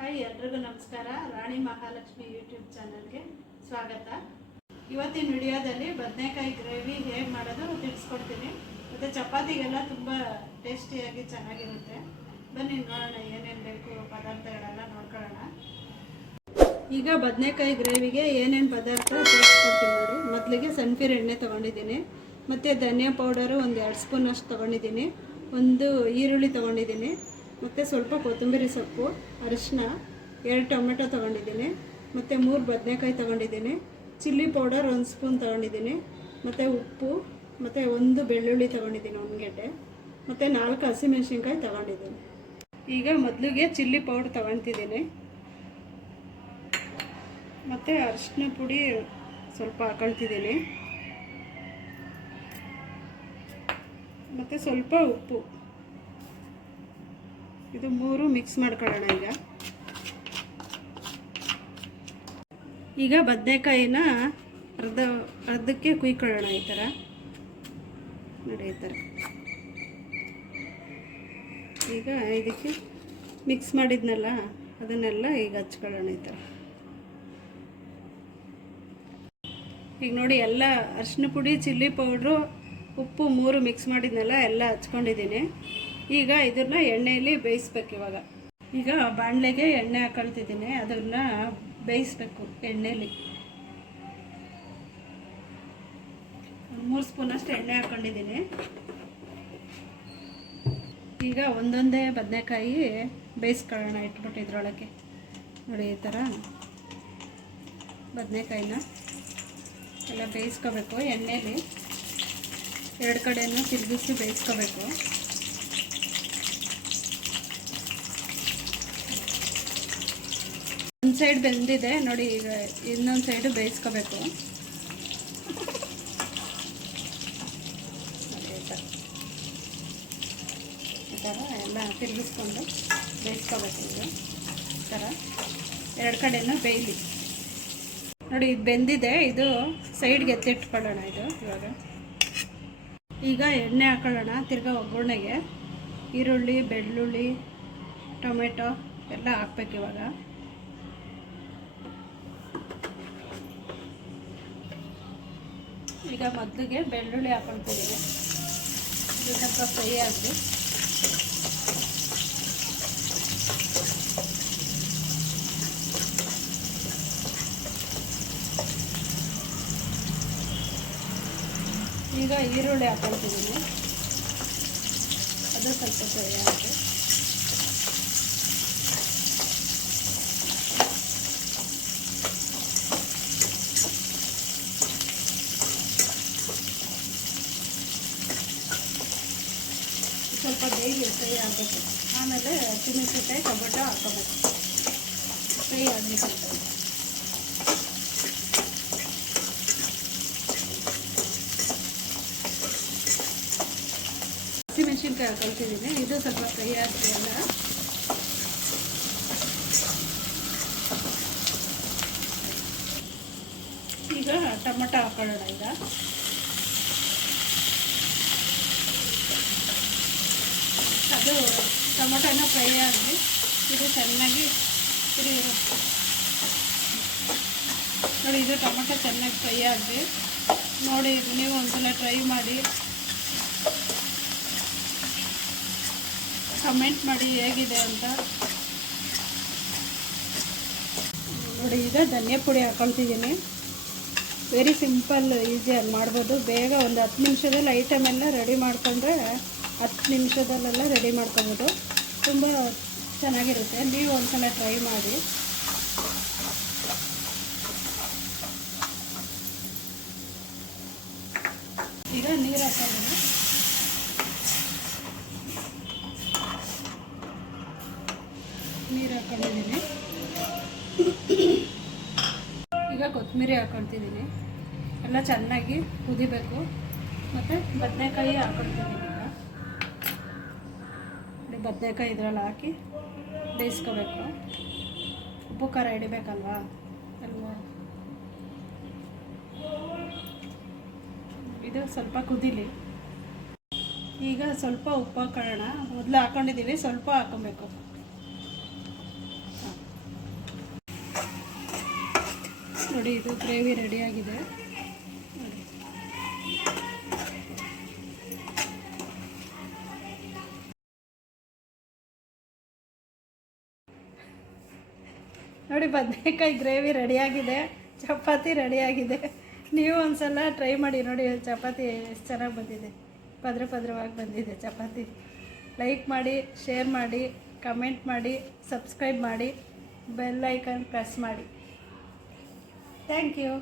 Hi, ಎಲ್ರಿಗೂ ನಮಸ್ಕಾರ. ರಾಣಿ Mahalakshmi YouTube ಚಾನಲ್ಗೆ ಸ್ವಾಗತ. ಇವತ್ತಿನ ವಿಡಿಯೋದಲ್ಲಿ ಬದನೆಕಾಯಿ ಗ್ರೇವಿ ಹೇಗೆ ಮಾಡೋದು ತಿಳಿಸ್ಕೊಡ್ತೀನಿ. ಮತ್ತು ಚಪಾತಿಗೆಲ್ಲ ತುಂಬ ಟೇಸ್ಟಿಯಾಗಿ ಚೆನ್ನಾಗಿರುತ್ತೆ. ಬನ್ನಿ ನೋಡೋಣ ಏನೇನು ಬೇಕು ಪದಾರ್ಥಗಳೆಲ್ಲ ನೋಡ್ಕೊಳ್ಳೋಣ. ಈಗ ಬದನೆಕಾಯಿ ಗ್ರೇವಿಗೆ ಏನೇನು ಪದಾರ್ಥ ತಿಳಿಸ್ಕೊಡ್ತೀನಿ ನೋಡಿ. ಮೊದಲಿಗೆ ಸನ್ಫ್ಲವರ್ ಎಣ್ಣೆ ತೊಗೊಂಡಿದ್ದೀನಿ, ಮತ್ತು ಧನಿಯಾ ಪೌಡರು ಒಂದು 2 ಸ್ಪೂನ್ ಅಷ್ಟು ತೊಗೊಂಡಿದ್ದೀನಿ, ಒಂದು ಈರುಳ್ಳಿ ತೊಗೊಂಡಿದ್ದೀನಿ, ಮತ್ತು ಸ್ವಲ್ಪ ಕೊತ್ತಂಬರಿ ಸೊಪ್ಪು, ಅರಿಶಿನ, 2 ಟೊಮೆಟೊ ತೊಗೊಂಡಿದ್ದೀನಿ, ಮತ್ತು 3 ಬದನೆಕಾಯಿ ತೊಗೊಂಡಿದ್ದೀನಿ, ಚಿಲ್ಲಿ ಪೌಡರ್ 1 ಸ್ಪೂನ್ ತೊಗೊಂಡಿದ್ದೀನಿ, ಮತ್ತು ಉಪ್ಪು, ಮತ್ತು 1 ಬೆಳ್ಳುಳ್ಳಿ ತೊಗೊಂಡಿದ್ದೀನಿ, 1 ಗೆಡ್ಡೆ, ಮತ್ತು 4 ಹಸಿಮೆಣಸಿನ್ಕಾಯಿ ತೊಗೊಂಡಿದ್ದೀನಿ. ಈಗ ಮೊದಲಿಗೆ ಚಿಲ್ಲಿ ಪೌಡರ್ ತೊಗೊತಿದ್ದೀನಿ, ಮತ್ತು ಅರಿಶಿನ ಪುಡಿ ಸ್ವಲ್ಪ ಹಾಕೊಳ್ತಿದ್ದೀನಿ, ಮತ್ತು ಸ್ವಲ್ಪ ಉಪ್ಪು. ಇದು 3 ಮಿಕ್ಸ್ ಮಾಡ್ಕೊಳ್ಳೋಣ. ಈಗ ಬದನೆಕಾಯಿನ ಅರ್ಧಕ್ಕೆ ಕುಯ್ಕೊಳ್ಳೋಣ. ಈ ಥರ ನೋಡಿ, ಈ ಥರ. ಈಗ ಇದಕ್ಕೆ ಮಿಕ್ಸ್ ಮಾಡಿದ್ನಲ್ಲ ಅದನ್ನೆಲ್ಲ ಈಗ ಹಚ್ಕೊಳ್ಳೋಣ ಈ ಥರ. ಈಗ ನೋಡಿ, ಎಲ್ಲ ಅರಿಶಿನ ಪುಡಿ, ಚಿಲ್ಲಿ ಪೌಡ್ರು, ಉಪ್ಪು 3 ಮಿಕ್ಸ್ ಮಾಡಿದ್ನಲ್ಲ ಎಲ್ಲ ಹಚ್ಕೊಂಡಿದ್ದೀನಿ. ಈಗ ಇದನ್ನ ಎಣ್ಣೆಯಲ್ಲಿ ಬೇಯಿಸ್ಬೇಕು. ಈಗ ಬಾಣಲೆಗೆ ಎಣ್ಣೆ ಹಾಕೊಳ್ತಿದ್ದೀನಿ, ಅದನ್ನು ಬೇಯಿಸ್ಬೇಕು ಎಣ್ಣೆಯಲ್ಲಿ. 3 ಸ್ಪೂನಷ್ಟು ಎಣ್ಣೆ ಹಾಕ್ಕೊಂಡಿದ್ದೀನಿ. ಈಗ ಒಂದೊಂದೇ ಬದನೆಕಾಯಿ ಬೇಯಿಸ್ಕೊಳ್ಳೋಣ ಇಟ್ಬಿಟ್ಟು ಇದ್ರೊಳಗೆ. ನೋಡಿ, ಈ ಥರ ಬದನೆಕಾಯಿನ ಎಲ್ಲ ಬೇಯಿಸ್ಕೋಬೇಕು ಎಣ್ಣೆಯಲ್ಲಿ. 2 ಕಡೆಯೂ ತಿರುಗಿಸಿ ಬೇಯಿಸ್ಕೋಬೇಕು. ಒಂದು ಸೈಡ್ ಬೆಂದಿದೆ ನೋಡಿ, ಈಗ ಇನ್ನೊಂದು ಸೈಡು ಬೇಯಿಸ್ಕೋಬೇಕು. ಈ ಥರ ಎಲ್ಲ ತಿರುಗಿಸ್ಕೊಂಡು ಬೇಯಿಸ್ಕೋಬೇಕು. ಈಗ ಈ ಥರ 2 ಕಡೆನೂ ಬೇಯಲಿ. ನೋಡಿ, ಇದು ಬೆಂದಿದೆ, ಇದು ಸೈಡ್ಗೆ ಎತ್ತಿಟ್ಕೊಳ್ಳೋಣ. ಇದು ಈಗ ಎಣ್ಣೆ ಹಾಕೊಳ್ಳೋಣ. ತಿರ್ಗಾ ಒಗ್ಗರಣೆಗೆ ಈರುಳ್ಳಿ, ಬೆಳ್ಳುಳ್ಳಿ, ಟೊಮೆಟೊ ಎಲ್ಲ ಹಾಕ್ಬೇಕು. ಈಗ ಮೊದಲಿಗೆ ಬೆಳ್ಳುಳ್ಳಿ ಹಾಕೊಳ್ತಿದ್ದೀನಿ. ಇದು ಸ್ವಲ್ಪ ಫ್ರೈ ಆಗಲಿ. ಈಗ ಈರುಳ್ಳಿ ಹಾಕೊಳ್ತಿದ್ದೀನಿ, ಅದು ಸ್ವಲ್ಪ ಫ್ರೈ ಆಗಲಿ. ಸ್ವಲ್ಪ ಬೇಗ ಫ್ರೈ ಆಗಬೇಕು. ಆಮೇಲೆ ಹಸಿಮೆಣಸಿನಕಾಯಿ, ಟೊಮೆಟೊ ಹಾಕೋಬೇಕು. ಫ್ರೈ ಆಗಬೇಕು. ಹಸಿಮೆಣಸಿನ್ಕಾಯಿ ಹಾಕೊಳ್ತಿದ್ದೀನಿ, ಇದು ಸ್ವಲ್ಪ ಫ್ರೈ ಆಗಲಿ ಎಲ್ಲ. ಈಗ ಟೊಮೆಟೊ ಹಾಕೊಳ್ಳೋಣ. ಈಗ ಅದು ಟೊಮೆಟೊನ ಫ್ರೈ ಆಗಲಿ. ಇದು ಚೆನ್ನಾಗಿ ನೋಡಿ, ಇದು ಟೊಮೆಟೊ ಚೆನ್ನಾಗಿ ಫ್ರೈ ಆಗಲಿ. ನೋಡಿ, ನೀವು ಒಂದ್ಸಲ ಟ್ರೈ ಮಾಡಿ, ಕಮೆಂಟ್ ಮಾಡಿ ಹೇಗಿದೆ ಅಂತ. ನೋಡಿ, ಈಗ ಧನಿಯಾ ಪುಡಿ ಹಾಕೊಳ್ತಿದ್ದೀನಿ. ವೆರಿ ಸಿಂಪಲ್, ಈಸಿಯಾಗಿ ಮಾಡ್ಬೋದು. ಬೇಗ ಒಂದು 10 ನಿಮಿಷದಲ್ಲಿ ಐಟಮ್ ಎಲ್ಲ ರೆಡಿ ಮಾಡಿಕೊಂಡ್ರೆ 10 ನಿಮಿಷದಲ್ಲೆಲ್ಲ ರೆಡಿ ಮಾಡ್ಕೊಬೋದು. ತುಂಬ ಚೆನ್ನಾಗಿರುತ್ತೆ. ನೀವು ಒಂದ್ಸಲ ಟ್ರೈ ಮಾಡಿ. ಈಗ ನೀರು ಹಾಕೊಂಡಿದ್ದೀನಿ. ಈಗ ಕೊತ್ತಂಬರಿ ಹಾಕೊಳ್ತಿದ್ದೀನಿ. ಎಲ್ಲ ಚೆನ್ನಾಗಿ ಕುದಿಬೇಕು. ಮತ್ತು ಬದನೆಕಾಯಿ ಹಾಕೊಳ್ತಿದ್ದೀನಿ. ಈಗ ಬದನೆಕಾಯಿ ಇದರಲ್ಲಿ ಹಾಕಿ ಬೇಯಿಸ್ಕೋಬೇಕು. ಉಪ್ಪು ಖಾರ ಹಿಡಿಬೇಕಲ್ವಾ ಅಲ್ವಾ. ಇದು ಸ್ವಲ್ಪ ಕುದಿಲಿ. ಈಗ ಸ್ವಲ್ಪ ಉಪ್ಪು ಹಾಕೋಣ. ಮೊದಲು ಹಾಕ್ಕೊಂಡಿದ್ದೀವಿ, ಸ್ವಲ್ಪ ಹಾಕೊಬೇಕು. ನೋಡಿ ಇದು ಗ್ರೇವಿ ರೆಡಿಯಾಗಿದೆ. ನೋಡಿ ಬದನೆಕಾಯಿ ಗ್ರೇವಿ ರೆಡಿಯಾಗಿದೆ, ಚಪಾತಿ ರೆಡಿಯಾಗಿದೆ. ನೀವು ಒಂದ್ಸಲ ಟ್ರೈ ಮಾಡಿ ನೋಡಿ, ಚಪಾತಿ ಎಷ್ಟು ಚೆನ್ನಾಗಿ ಬಂದಿದೆ, ಪದ್ರವಾಗಿ ಬಂದಿದೆ ಚಪಾತಿ. ಲೈಕ್ ಮಾಡಿ, ಶೇರ್ ಮಾಡಿ, ಕಮೆಂಟ್ ಮಾಡಿ, ಸಬ್ಸ್ಕ್ರೈಬ್ ಮಾಡಿ, ಬೆಲ್ ಐಕಾನ್ ಪ್ರೆಸ್ ಮಾಡಿ. Thank you.